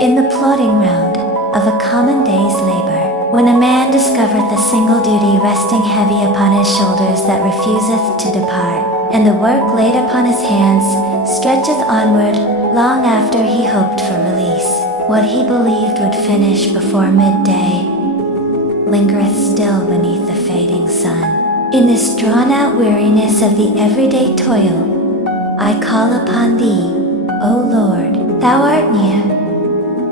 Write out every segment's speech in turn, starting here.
In the plodding round of a common day's labor, when a man discovereth the single duty resting heavy upon his shoulders that refuseth to depart, and the work laid upon his hands stretcheth onward, long after he hoped for release, what he believed would finish before midday, lingereth still beneath the fading sun. In this drawn-out weariness of the everyday toil, I call upon Thee, O Lord, Thou art near.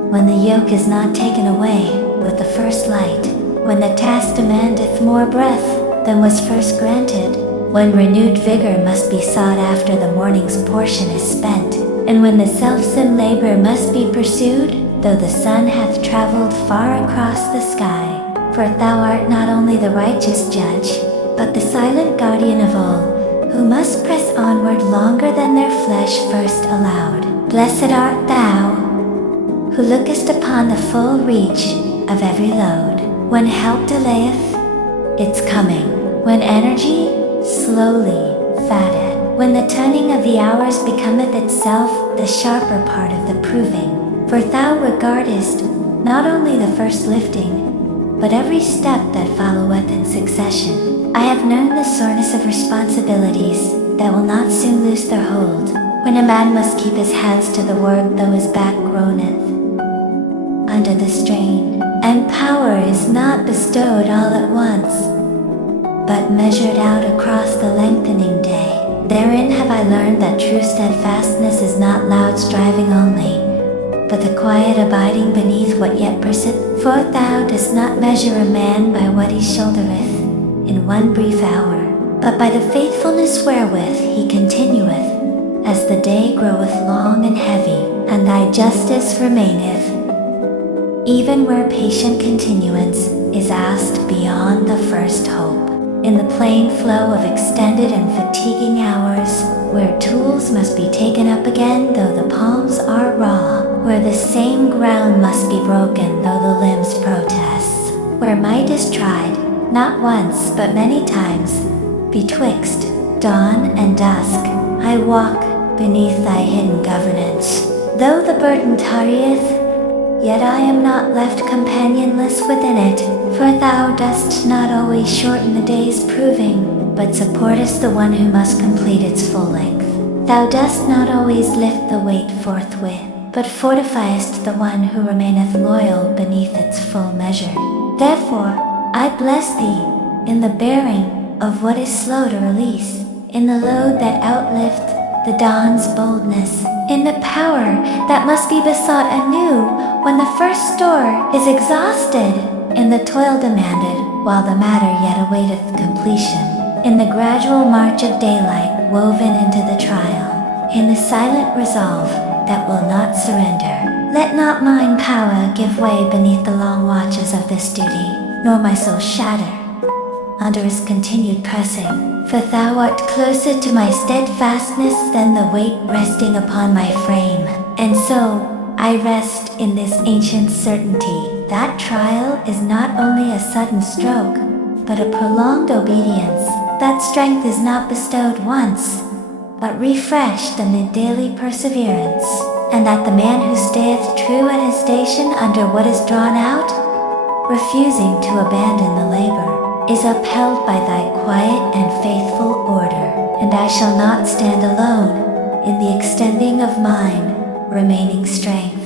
When the yoke is not taken away with the first light, when the task demandeth more breath than was first granted, when renewed vigor must be sought after the morning's portion is spent, and when the selfsome labor must be pursued, though the sun hath traveled far across the sky. For Thou art not only the righteous judge, but the silent guardian of all, who must press onward longer than their flesh first allowed. Blessed art Thou, who lookest upon the full reach of every load, when help delayeth its coming, when energy slowly fatteth, when the turning of the hours becometh itself the sharper part of the proving. For Thou regardest not only the first lifting, but every step that followeth in succession. I have known the soreness of responsibilities that will not soon loose their hold, when a man must keep his hands to the work though his back groaneth under the strain, and power is not bestowed all at once, but measured out across the lengthening day. Therein have I learned that true steadfastness is not loud striving only, but the quiet abiding beneath what yet persisteth. For Thou dost not measure a man by what he shouldereth in one brief hour, but by the faithfulness wherewith he continueth, as the day groweth long and heavy, and Thy justice remaineth, even where patient continuance is asked beyond the first hope. In the plain flow of extended and fatiguing hours, where tools must be taken up again though the palms are raw, where the same ground must be broken though the limbs protest, where might is tried, not once but many times, betwixt dawn and dusk, I walk beneath Thy hidden governance. Though the burden tarrieth, yet I am not left companionless within it, for Thou dost not always shorten the day's proving, but supportest the one who must complete its full length. Thou dost not always lift the weight forthwith, but fortifiest the one who remaineth loyal beneath its full measure. Therefore, I bless Thee in the bearing of what is slow to release, in the load that outliveth the dawn's boldness, in the power that must be besought anew when the first store is exhausted, in the toil demanded while the matter yet awaiteth completion, in the gradual march of daylight woven into the trial, in the silent resolve that will not surrender. Let not mine power give way beneath the long watches of this duty, nor my soul shatter under its continued pressing, for Thou art closer to my steadfastness than the weight resting upon my frame, and so I rest in this ancient certainty that trial is not only a sudden stroke, but a prolonged obedience, that strength is not bestowed once, but refreshed amid daily perseverance, and that the man who stayeth true at his station under what is drawn out, refusing to abandon the labor, is upheld by Thy quiet and faithful order, and I shall not stand alone in the extending of mine remaining strength.